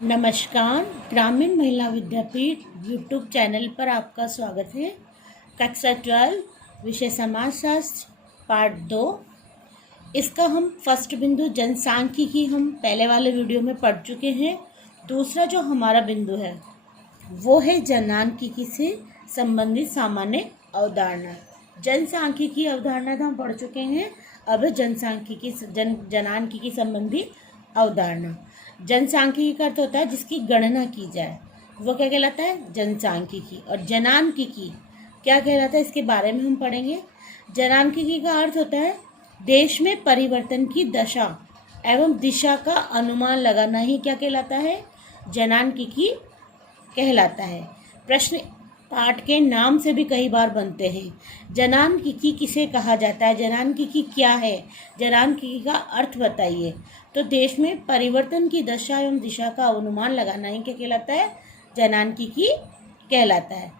नमस्कार। ग्रामीण महिला विद्यापीठ यूट्यूब चैनल पर आपका स्वागत है। कक्षा 12 विषय समाजशास्त्र पार्ट 2। इसका हम फर्स्ट बिंदु जनसांख्यिकी हम पहले वाले वीडियो में पढ़ चुके हैं। दूसरा जो हमारा बिंदु है वो है जनांख्यिकी से संबंधित सामान्य अवधारणा। जनसांख्यिकी अवधारणा तो हम पढ़ चुके हैं। अब जनसांख्यिकी जनांख्यिकी संबंधी अवधारणा। जनसांख्यिकी का अर्थ होता है जिसकी गणना की जाए, वो क्या कहलाता है? जनसांख्यिकी। और जनांख्यिकी क्या कहलाता है, इसके बारे में हम पढ़ेंगे। जनांख्यिकी का अर्थ होता है देश में परिवर्तन की दशा एवं दिशा का अनुमान लगाना ही क्या कहलाता है? जनांख्यिकी कहलाता है। प्रश्न पाठ के नाम से भी कई बार बनते हैं। जनांख्यिकी किसे कहा जाता है? जनांख्यिकी क्या है? जनांख्यिकी का अर्थ बताइए। तो देश में परिवर्तन की दशा एवं दिशा का अनुमान लगाना ही क्या कहलाता है? जनांख्यिकी कहलाता है।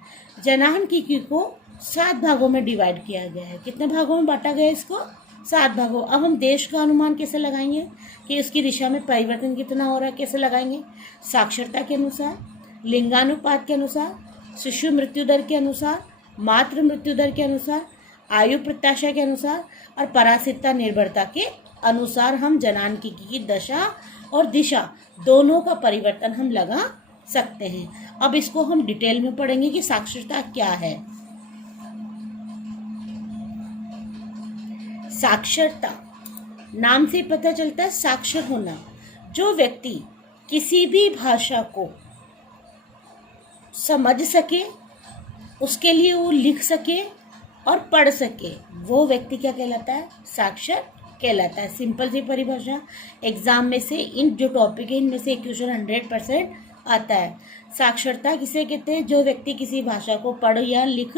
जनांख्यिकी को 7 भागों में डिवाइड किया गया है। कितने भागों में बांटा गया है इसको? 7 भागों। अब हम देश का अनुमान कैसे लगाएंगे कि उसकी दिशा में परिवर्तन कितना हो रहा है, कैसे लगाएंगे? साक्षरता के अनुसार, लिंगानुपात के अनुसार, शिशु मृत्यु दर के अनुसार, मातृ मृत्यु दर के अनुसार, आयु प्रत्याशा के अनुसार और परासिकता निर्भरता के अनुसार हम जनांख्यिकी की दशा और दिशा दोनों का परिवर्तन हम लगा सकते हैं। अब इसको हम डिटेल में पढ़ेंगे कि साक्षरता क्या है। साक्षरता नाम से पता चलता है साक्षर होना। जो व्यक्ति किसी भी भाषा को समझ सके, उसके लिए वो लिख सके और पढ़ सके, वो व्यक्ति क्या कहलाता है? साक्षर कहलाता है। सिंपल सी परिभाषा, एग्जाम में से इन जो टॉपिक है इनमें से एक क्वेश्चन 100% आता है। साक्षरता किसे कहते हैं? जो व्यक्ति किसी भाषा को पढ़ या लिख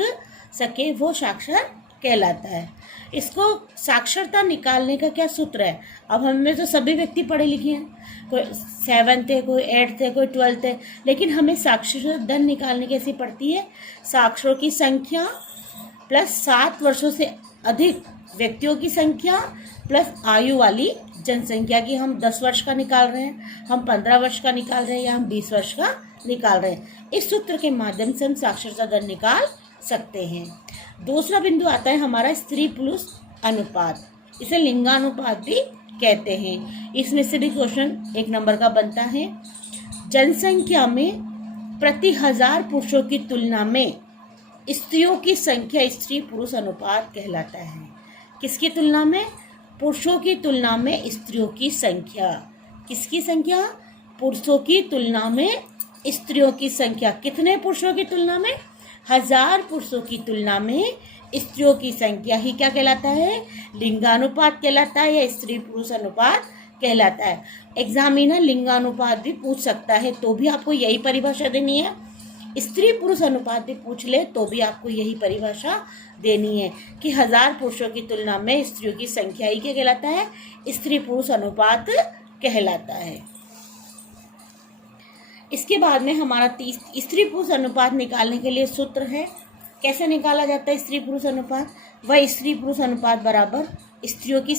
सके वो साक्षर कहलाता है। इसको साक्षरता निकालने का क्या सूत्र है? अब हमें तो सभी व्यक्ति पढ़े लिखे हैं, कोई 7th है, कोई 8th है, कोई 12th है, लेकिन हमें साक्षरता दर निकालने कैसी पड़ती है? साक्षरों की संख्या प्लस 7 वर्षों से अधिक व्यक्तियों की संख्या प्लस आयु वाली जनसंख्या की। हम 10 वर्ष का निकाल रहे हैं, हम 15 वर्ष का निकाल रहे हैं या हम 20 वर्ष का निकाल रहे हैं। इस सूत्र के माध्यम से हम साक्षरता दर निकाल सकते हैं। दूसरा बिंदु आता है हमारा स्त्री पुरुष अनुपात, इसे लिंगानुपात भी कहते हैं। इसमें से भी क्वेश्चन 1 नंबर का बनता है। जनसंख्या में प्रति 1000 पुरुषों की तुलना में स्त्रियों की संख्या स्त्री पुरुष अनुपात कहलाता है। किसकी तुलना में? पुरुषों की तुलना में स्त्रियों की संख्या। किसकी संख्या? पुरुषों की तुलना में स्त्रियों की संख्या। कितने पुरुषों की तुलना में? 1000 पुरुषों की तुलना में स्त्रियों की संख्या ही क्या कहलाता है? लिंगानुपात कहलाता है या स्त्री पुरुष अनुपात कहलाता है। एग्जामिनर लिंगानुपात भी पूछ सकता है तो भी आपको यही परिभाषा देनी है। स्त्री पुरुष अनुपात भी पूछ ले तो भी आपको यही परिभाषा देनी है कि 1000 पुरुषों की तुलना में स्त्रियों की संख्या ही क्या कहलाता है? स्त्री पुरुष अनुपात कहलाता है। इसके बाद में हमारा स्त्री पुरुष अनुपात निकालने के लिए सूत्र है। कैसे निकाला जाता है स्त्री पुरुष अनुपात? वह स्त्री पुरुष अनुपात बराबर स्त्रियों की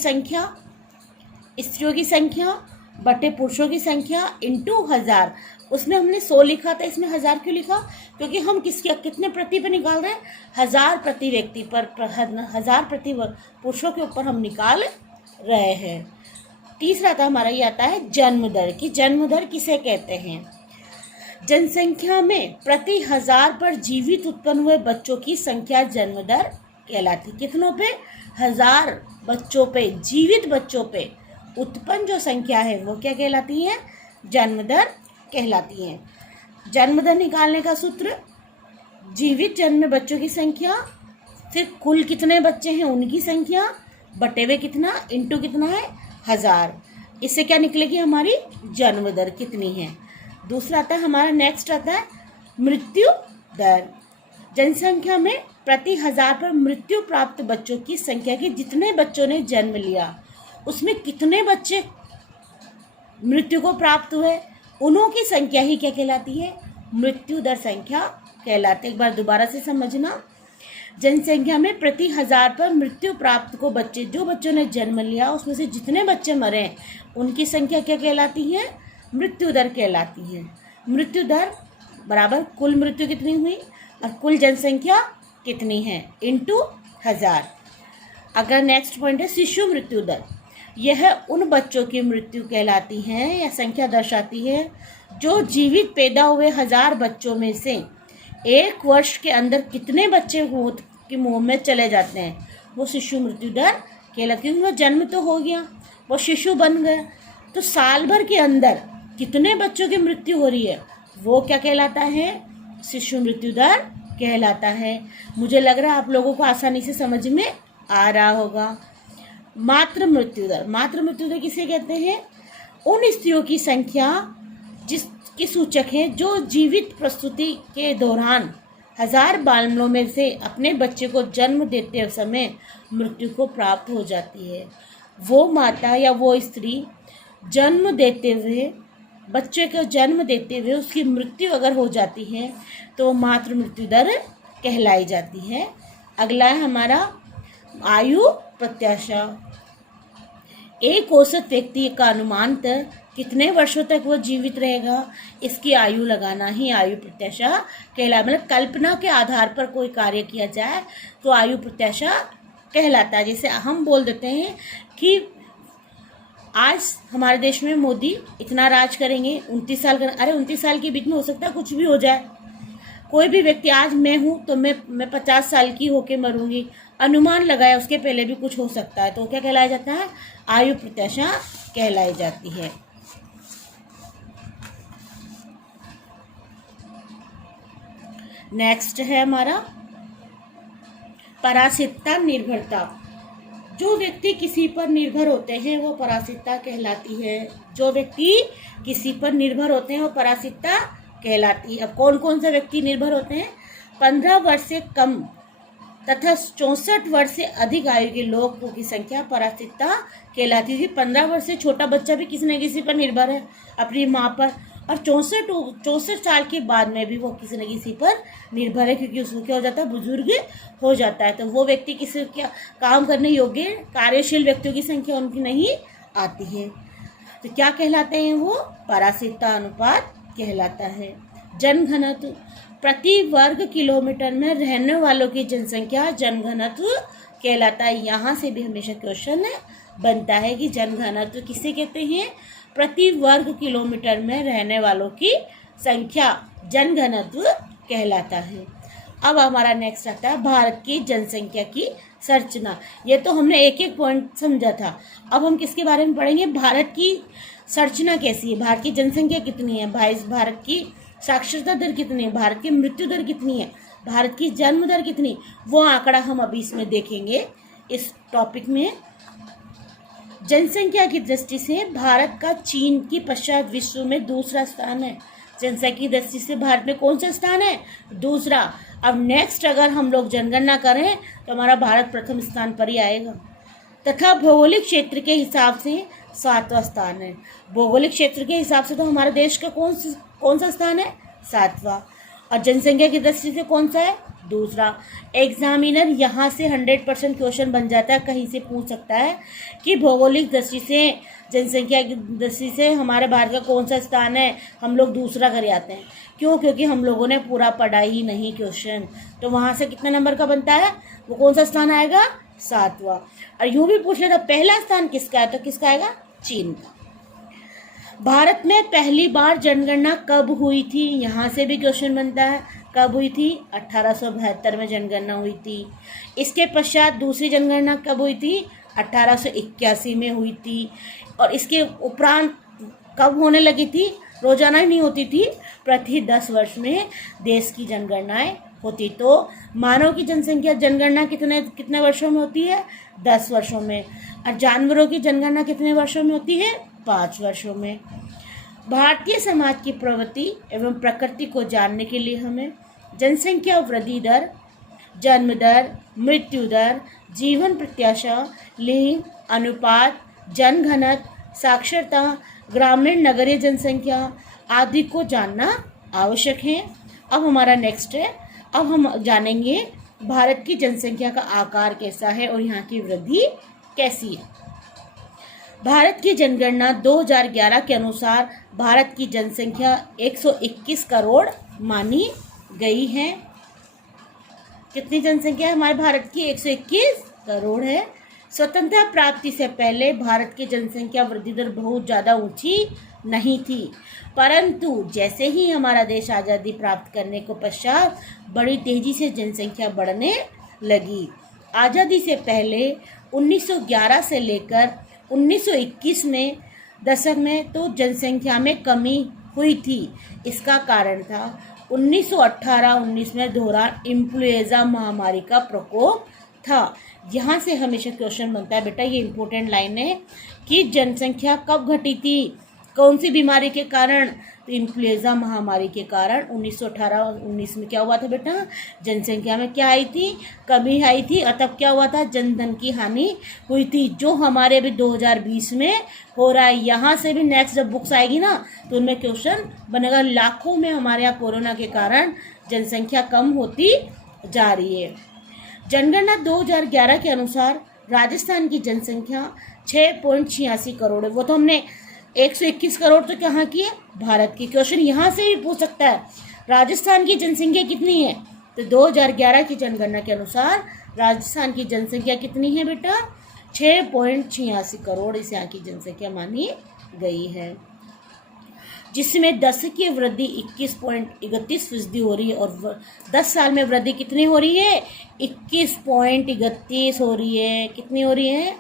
संख्या बटे पुरुषों की संख्या इंटू 1000। उसमें हमने 100 लिखा था, इसमें 1000 क्यों लिखा? क्योंकि हम कितने प्रति पर निकाल रहे हैं? 1000 प्रति व्यक्ति पर, 1000 प्रति पुरुषों के ऊपर हम निकाल रहे हैं। तीसरा था हमारा ये आता है जन्म दर की। जन्म दर किसे कहते हैं? जनसंख्या में प्रति 1000 पर जीवित उत्पन्न हुए बच्चों की संख्या जन्म दर कहलाती। कितनों पे? 1000 बच्चों पे, जीवित बच्चों पे उत्पन्न जो संख्या है वो क्या कहलाती है? जन्म दर कहलाती है। जन्म दर निकालने का सूत्र, जीवित जन्मे बच्चों की संख्या फिर कुल कितने बच्चे हैं उनकी संख्या बटे हुए कितना इंटू कितना है? 1000। इससे क्या निकलेगी? हमारी जन्म दर कितनी है। दूसरा आता है हमारा, नेक्स्ट आता है मृत्यु दर। जनसंख्या में प्रति 1000 पर मृत्यु प्राप्त बच्चों की संख्या के जितने बच्चों ने जन्म लिया उसमें कितने बच्चे मृत्यु को प्राप्त हुए, उन्हों की संख्या ही क्या कहलाती है? मृत्यु दर संख्या कहलाते। एक बार दोबारा से समझना, जनसंख्या में प्रति 1000 पर मृत्यु प्राप्त को जो बच्चों ने जन्म लिया उसमें से जितने बच्चे मरे उनकी संख्या क्या कहलाती है? मृत्यु दर कहलाती है। मृत्यु दर बराबर कुल मृत्यु कितनी हुई और कुल जनसंख्या कितनी है इनटू 1000। अगर नेक्स्ट पॉइंट है शिशु मृत्यु दर, यह उन बच्चों की मृत्यु कहलाती है या संख्या दर्शाती है जो जीवित पैदा हुए 1000 बच्चों में से 1 वर्ष के अंदर कितने बच्चे मौत के मुंह में चले जाते हैं, वो शिशु मृत्यु दर कहलाती है। क्योंकि जन्म तो हो गया, वो शिशु बन गया, तो साल भर के अंदर कितने बच्चों की मृत्यु हो रही है वो क्या कहलाता है, शिशु मृत्यु दर कहलाता है। मुझे लग रहा है आप लोगों को आसानी से समझ में आ रहा होगा। मातृ मृत्यु दर, मातृ मृत्यु दर किसे कहते हैं, उन स्त्रियों की संख्या जिसकी सूचक है जो जीवित प्रसूति के दौरान 1000 बालनों में से अपने बच्चे को जन्म देते समय मृत्यु को प्राप्त हो जाती है। वो माता या वो स्त्री जन्म देते हुए, बच्चे को जन्म देते हुए उसकी मृत्यु अगर हो जाती है तो मातृ मृत्यु दर कहलाई जाती है। अगला है हमारा आयु प्रत्याशा। एक औसत व्यक्ति का अनुमानतः कितने वर्षों तक वो जीवित रहेगा, इसकी आयु लगाना ही आयु प्रत्याशा कहला, मतलब कल्पना के आधार पर कोई कार्य किया जाए तो आयु प्रत्याशा कहलाता है। जैसे हम बोल देते हैं कि आज हमारे देश में मोदी इतना राज करेंगे, 29 साल कर, अरे 29 साल के बीच में हो सकता है कुछ भी हो जाए। कोई भी व्यक्ति, आज मैं हूँ तो मैं 50 साल की होके मरूंगी, अनुमान लगाया, उसके पहले भी कुछ हो सकता है, तो क्या कहलाया जाता है, आयु प्रत्याशा कहलाई जाती है। नेक्स्ट है हमारा पराश्रितता निर्भरता। जो व्यक्ति किसी पर निर्भर होते हैं वो पराश्रितता कहलाती है। जो व्यक्ति किसी पर निर्भर होते हैं वो पराश्रितता कहलाती है। अब कौन कौन से व्यक्ति निर्भर होते हैं, 15 वर्ष से कम तथा 64 वर्ष से अधिक आयु के लोगों की संख्या पराश्रितता कहलाती है। 15 वर्ष से छोटा बच्चा भी किसी न किसी पर निर्भर है, अपनी माँ पर, और 64 साल के बाद में भी वो किसी न किसी पर निर्भर है, क्योंकि उसको क्या हो जाता है, बुजुर्ग हो जाता है। तो वो व्यक्ति किसी क्या काम करने योग्य कार्यशील व्यक्तियों की संख्या उनकी नहीं आती है। तो क्या कहलाते हैं वो, पराश्रितता अनुपात कहलाता है। जनघनत्व, प्रति वर्ग किलोमीटर में रहने वालों की जनसंख्या जनघनत्व कहलाता है। यहाँ से भी हमेशा क्वेश्चन बनता है कि जनघनत्व किसे कहते हैं, प्रति वर्ग किलोमीटर में रहने वालों की संख्या जनघनत्व कहलाता है। अब हमारा नेक्स्ट आता है भारत की जनसंख्या की संरचना। ये तो हमने एक एक पॉइंट समझा था, अब हम किसके बारे में पढ़ेंगे, भारत की संरचना कैसी है, भारत की जनसंख्या कितनी है, भारत की साक्षरता दर कितनी है, भारत की मृत्यु दर कितनी है, भारत की जन्म दर कितनी, वो आंकड़ा हम अभी इसमें देखेंगे इस टॉपिक में। जनसंख्या की दृष्टि से भारत का चीन के पश्चात विश्व में दूसरा स्थान है। जनसंख्या की दृष्टि से भारत में कौन सा स्थान है, दूसरा। अब नेक्स्ट अगर हम लोग जनगणना करें तो हमारा भारत प्रथम स्थान पर ही आएगा, तथा भौगोलिक क्षेत्र के हिसाब से 7वां स्थान है। भौगोलिक क्षेत्र के हिसाब से तो हमारे देश का कौन सा स्थान है, 7वां, और जनसंख्या की दृष्टि से कौन सा है, दूसरा। एग्जामिनर यहाँ से 100% क्वेश्चन बन जाता है, कहीं से पूछ सकता है कि भौगोलिक दृष्टि से, जनसंख्या की दृष्टि से हमारे भारत का कौन सा स्थान है, हम लोग दूसरा कर आते हैं। क्यों, क्योंकि हम लोगों ने पूरा पढ़ा ही नहीं क्वेश्चन, तो वहाँ से कितने नंबर का बनता है, वो कौन सा स्थान आएगा, 7वां। और यूँ भी पूछ लेता पहला स्थान किसका है, तो किसका आएगा, चीन का। भारत में पहली बार जनगणना कब हुई थी, यहाँ से भी क्वेश्चन बनता है, कब हुई थी, 1872 में जनगणना हुई थी। इसके पश्चात दूसरी जनगणना कब हुई थी, 1881 में हुई थी। और इसके उपरांत कब होने लगी थी, रोजाना ही नहीं होती थी, प्रति 10 वर्ष में देश की जनगणनाएं होती। तो मानव की जनसंख्या जनगणना कितने वर्षों में होती है, 10 वर्षों में। और जानवरों की जनगणना कितने वर्षों में होती है, 5 वर्षों में। भारतीय समाज की प्रवृत्ति एवं प्रकृति को जानने के लिए हमें जनसंख्या वृद्धि दर, जन्म दर, मृत्यु दर, जीवन प्रत्याशा, लिंग अनुपात, जनघनत्व, साक्षरता, ग्रामीण नगरीय जनसंख्या आदि को जानना आवश्यक है। अब हमारा नेक्स्ट है, अब हम जानेंगे भारत की जनसंख्या का आकार कैसा है और यहाँ की वृद्धि कैसी है। भारत की जनगणना 2011 के अनुसार भारत की जनसंख्या 121 करोड़ मानी गई है। कितनी जनसंख्या है हमारे भारत की? 121 करोड़ है। स्वतंत्रता प्राप्ति से पहले भारत की जनसंख्या वृद्धि दर बहुत ज़्यादा ऊंची नहीं थी, परंतु जैसे ही हमारा देश आज़ादी प्राप्त करने को पश्चात बड़ी तेजी से जनसंख्या बढ़ने लगी। आज़ादी से पहले 1911 से लेकर 1921 में दशक में तो जनसंख्या में कमी हुई थी। इसका कारण था 1918-19 में दौरान इन्फ्लुएंजा महामारी का प्रकोप था। यहाँ से हमेशा क्वेश्चन बनता है बेटा, ये इम्पोर्टेंट लाइन है कि जनसंख्या कब घटी थी, कौन सी बीमारी के कारण? तो इन्फ्लुएंजा महामारी के कारण 1918-19 में क्या हुआ था बेटा? जनसंख्या में क्या आई थी? कमी आई थी, और तब क्या हुआ था? जनधन की हानि हुई थी, जो हमारे अभी 2020 में हो रहा है। यहाँ से भी नेक्स्ट जब बुक्स आएगी ना तो उनमें क्वेश्चन बनेगा। लाखों में हमारे यहाँ कोरोना के कारण जनसंख्या कम होती जा रही है। जनगणना 2011 के अनुसार राजस्थान की जनसंख्या 6.86 करोड़ है। वो तो हमने 121 करोड़ तो कहाँ की है? भारत की। क्वेश्चन यहाँ से भी पूछ सकता है राजस्थान की जनसंख्या कितनी है? तो 2011 की जनगणना के अनुसार राजस्थान की जनसंख्या कितनी है बेटा? 6.86 करोड़ इस यहाँ की जनसंख्या मानी गई है, जिसमें 10 की वृद्धि 21.31% हो रही है, और 10 साल में वृद्धि कितनी हो रही है? 21.31 हो रही है। कितनी हो रही है?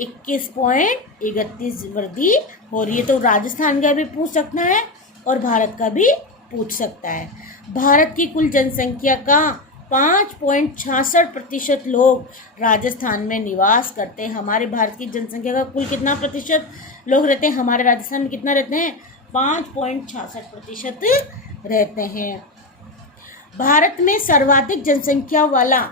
21.31 वृद्धि हो रही है। तो राजस्थान का भी पूछ सकता है और भारत का भी पूछ सकता है। भारत की कुल जनसंख्या का 5.66% लोग राजस्थान में निवास करते हैं। हमारे भारत की जनसंख्या का कुल कितना प्रतिशत लोग रहते हैं? हमारे राजस्थान में कितना रहते हैं? 5.66% रहते हैं। भारत में सर्वाधिक जनसंख्या वाला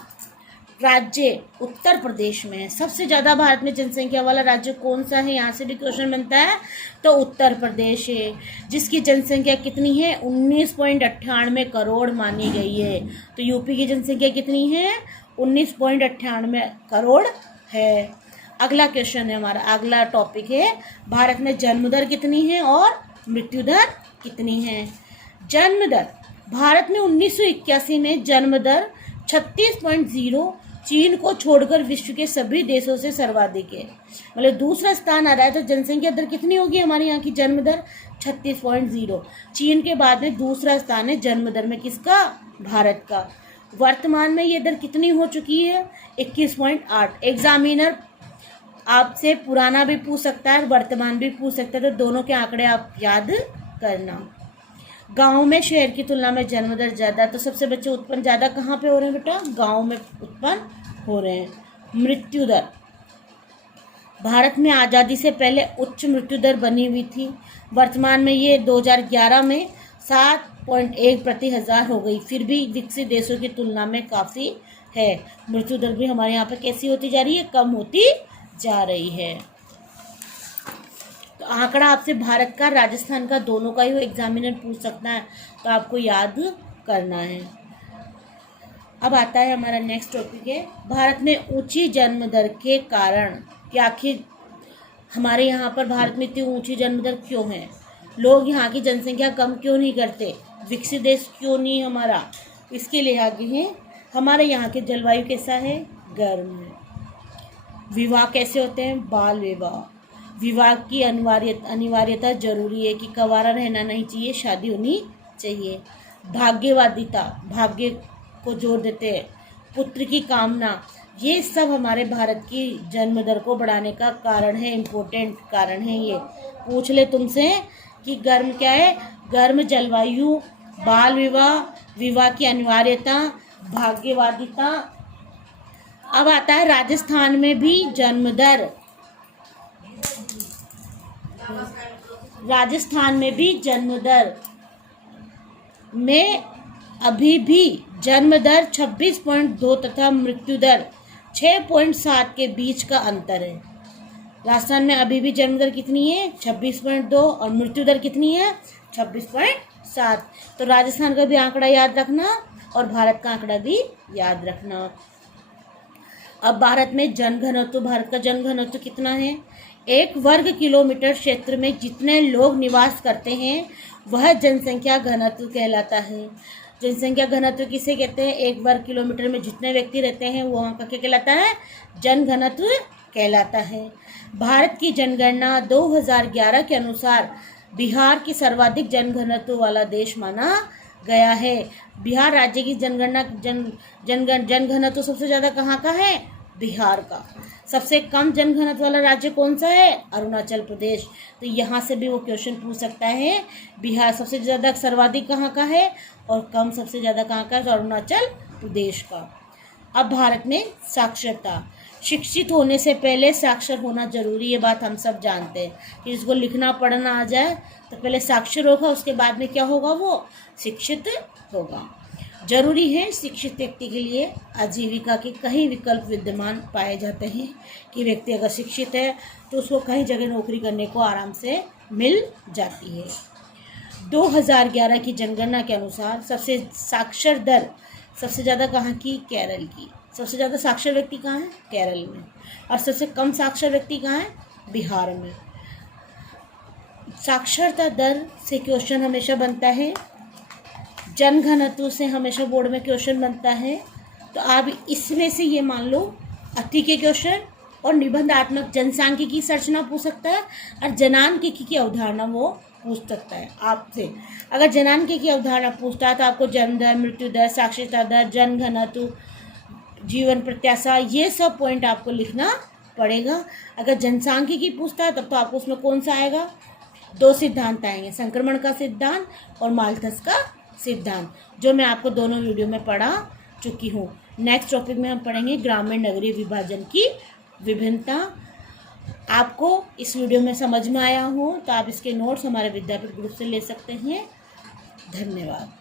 राज्य उत्तर प्रदेश में है। सबसे ज़्यादा भारत में जनसंख्या वाला राज्य कौन सा है? यहाँ से भी क्वेश्चन बनता है। तो उत्तर प्रदेश है, जिसकी जनसंख्या कितनी है? 19.98 करोड़ मानी गई है। तो यूपी की जनसंख्या कितनी है? 19.98 करोड़ है। अगला क्वेश्चन है हमारा, अगला टॉपिक है भारत में जन्म दर कितनी है और मृत्यु दर कितनी है? जन्म दर भारत में 1981 में जन्म दर 36.0 चीन को छोड़कर विश्व के सभी देशों से सर्वाधिक है। मतलब दूसरा स्थान आ रहा है। तो जनसंख्या दर कितनी होगी हमारे यहाँ की? जन्म दर 36.0। चीन के बाद में दूसरा स्थान है जन्म दर में किसका? भारत का। वर्तमान में ये दर कितनी हो चुकी है? 21.8। एग्जामिनर आपसे पुराना भी पूछ सकता है, वर्तमान भी पूछ सकता है, तो दोनों के आंकड़े आप याद करना। गांव में शहर की तुलना में जन्म दर ज़्यादा, तो सबसे बच्चे उत्पन्न ज़्यादा कहाँ पे हो रहे हैं बेटा? गांव में उत्पन्न हो रहे हैं। मृत्यु दर भारत में आज़ादी से पहले उच्च मृत्यु दर बनी हुई थी। वर्तमान में ये 2011 में 7.1 प्रति हज़ार हो गई, फिर भी विकसित देशों की तुलना में काफ़ी है। मृत्यु दर भी हमारे यहाँ पर कैसी होती जा रही है? कम होती जा रही है। तो आंकड़ा आपसे भारत का, राजस्थान का, दोनों का ही वो एग्जामिनर पूछ सकता है, तो आपको याद करना है। अब आता है हमारा नेक्स्ट टॉपिक है भारत में ऊंची जन्म दर के कारण। कि आखिर हमारे यहाँ पर भारत में इतनी ऊंची जन्म दर क्यों है? लोग यहाँ की जनसंख्या कम क्यों नहीं करते? विकसित देश क्यों नहीं हमारा? इसके लिए आगे हैं हमारे यहाँ के जलवायु कैसा है? गर्म है। विवाह कैसे होते हैं? बाल विवाह। विवाह की अनिवार्यता जरूरी है कि कंवारा रहना नहीं चाहिए, शादी होनी चाहिए। भाग्यवादिता, भाग्य को जोर देते हैं। पुत्र की कामना, ये सब हमारे भारत की जन्म दर को बढ़ाने का कारण है, इम्पोर्टेंट कारण है। ये पूछ ले तुमसे कि गर्म क्या है? गर्म जलवायु, बाल विवाह, विवाह की अनिवार्यता, भाग्यवादिता। अब आता है राजस्थान में भी जन्म दर। राजस्थान में भी जन्म दर में अभी भी जन्म दर 26.2 तथा मृत्यु दर 6.7 के बीच का अंतर है। राजस्थान में अभी भी जन्म दर कितनी है? 26.2, और मृत्यु दर कितनी है? 26.7। तो राजस्थान का भी आंकड़ा याद रखना और भारत का आंकड़ा भी याद रखना। अब भारत में जनघनत्व, भारत का जनघनत्व कितना है? एक वर्ग किलोमीटर क्षेत्र में जितने लोग निवास करते हैं वह जनसंख्या घनत्व कहलाता है। जनसंख्या घनत्व किसे कहते हैं? एक वर्ग किलोमीटर में जितने व्यक्ति रहते हैं वो वहाँ का क्या कहलाता है? जन घनत्व कहलाता है। भारत की जनगणना 2011 के अनुसार बिहार की सर्वाधिक जनघनत्व वाला देश माना गया है। बिहार राज्य की जनगणना जनघनत्व सबसे ज़्यादा कहाँ का है? बिहार का। सबसे कम जनघनत्व वाला राज्य कौन सा है? अरुणाचल प्रदेश। तो यहाँ से भी वो क्वेश्चन पूछ सकता है, बिहार सबसे ज़्यादा सर्वाधिक कहाँ का है और कम सबसे ज़्यादा कहाँ का है? तो अरुणाचल प्रदेश का। अब भारत में साक्षरता। शिक्षित होने से पहले साक्षर होना जरूरी है, बात हम सब जानते हैं कि जिसको लिखना पढ़ना आ जाए तो पहले साक्षर होगा, उसके बाद में क्या होगा? वो शिक्षित होगा। जरूरी है शिक्षित व्यक्ति के लिए आजीविका के कई विकल्प विद्यमान पाए जाते हैं कि व्यक्ति अगर शिक्षित है तो उसको कई जगह नौकरी करने को आराम से मिल जाती है। 2011 की जनगणना के अनुसार सबसे साक्षर दर सबसे ज़्यादा कहाँ की? केरल की। सबसे ज़्यादा साक्षर व्यक्ति कहाँ है? केरल में। और सबसे कम साक्षर व्यक्ति कहाँ है? बिहार में। साक्षरता दर से क्वेश्चन हमेशा बनता है, जनघनत्व से हमेशा बोर्ड में क्वेश्चन बनता है। तो आप इसमें से ये मान लो अति के क्वेश्चन और निबंधात्मक जनसांख्यिकी संरचना पूछ सकता है और जनांकिकी की अवधारणा वो पूछ सकता है आपसे। अगर जनांकिकी की अवधारणा पूछता है तो आपको जन्म दर, मृत्यु दर, साक्षरता दर, जनघनत्व, जीवन प्रत्याशा, ये सब पॉइंट आपको लिखना पड़ेगा। अगर जनसांख्यिकी पूछता है तब तो आपको उसमें कौन सा आएगा? 2 सिद्धांत आएंगे, संक्रमण का सिद्धांत और माल्थस का सिद्धांत, जो मैं आपको दोनों वीडियो में पढ़ा चुकी हूँ। नेक्स्ट टॉपिक में हम पढ़ेंगे ग्रामीण नगरीय विभाजन की विभिन्नता। आपको इस वीडियो में समझ में आया हो तो आप इसके नोट्स हमारे विद्यापीठ ग्रुप से ले सकते हैं। धन्यवाद।